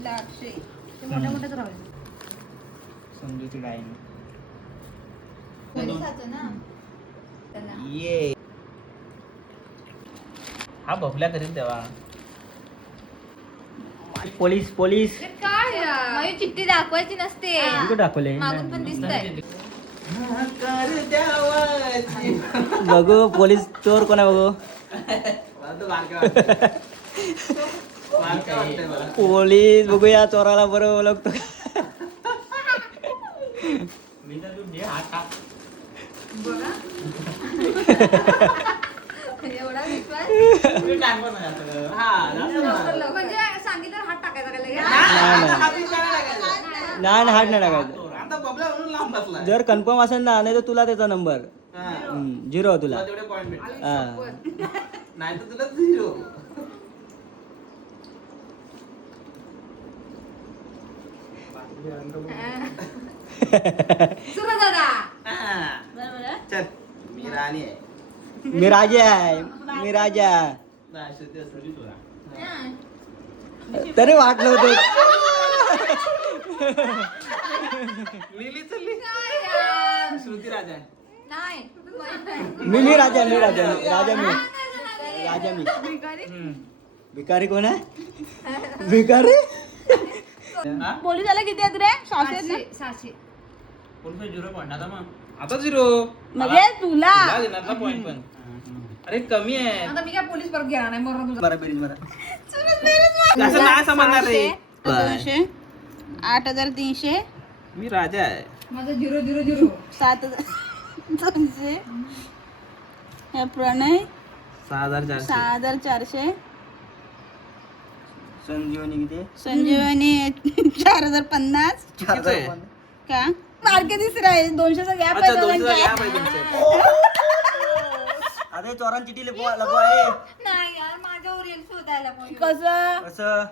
हिला अक्षय ते मोठ्या मोठ्याच राहिले. समजूती डाईन पोलिसाचं ना त्यांना. ये हा भोपल्या करील तेव्हा. पोलीस पोलीस ते काय यार? माझी चिठ्ठी दाखवायची नसते. कुठे दाखवले मागून पण दिसतंय. बघू पोलीस चोर कोण आहे बघू. पोलीस बघूया चोराला बरोबर ओळखतो. बघा. एवढा विश्वास म्हणजे सांगितलं हात टाकायचा का लगेच? नाही हात नाही टाकायचं. जर कन्फर्म असेल ना नाही तर तुला त्याचा नंबर 0 तुला. नाही तर तुला 0. सुरू दादा. चल मी राणी आहे. मी राजा आहे मी राजा. तरी वाटलं होतं. लिली चलली. श्रुती राजा आहे. नाही. मी राजा मी राजा राजा मी राजा मी. भिकारी कोण आहे भिकारी. पोलिसाला किती आहेत रे? 600. आता 0 म्हणजे तुला देणार ना पॉइंट पण. अरे कमी आहे. आता मी काय पोलीस परत घेणार नाही मरण तुझा. बरं बेरीज बरं. असं नाही समजणार रे. 200 8300 मी राजा आहे. माझं 000. 7200 हे प्रणय 6400. 6400 संजीवनी किती संजीवनी 4050 चुकीचं आहे. का मार्के तिसरा आहे 200चा गॅप अच्छा आहे 200 दोघांच्या. gap आहे तुमचं. अरे चोरांची चिठी लपवा लपवा. नाही यार माझ्यावर येईल शोधायला पण. कसं कसं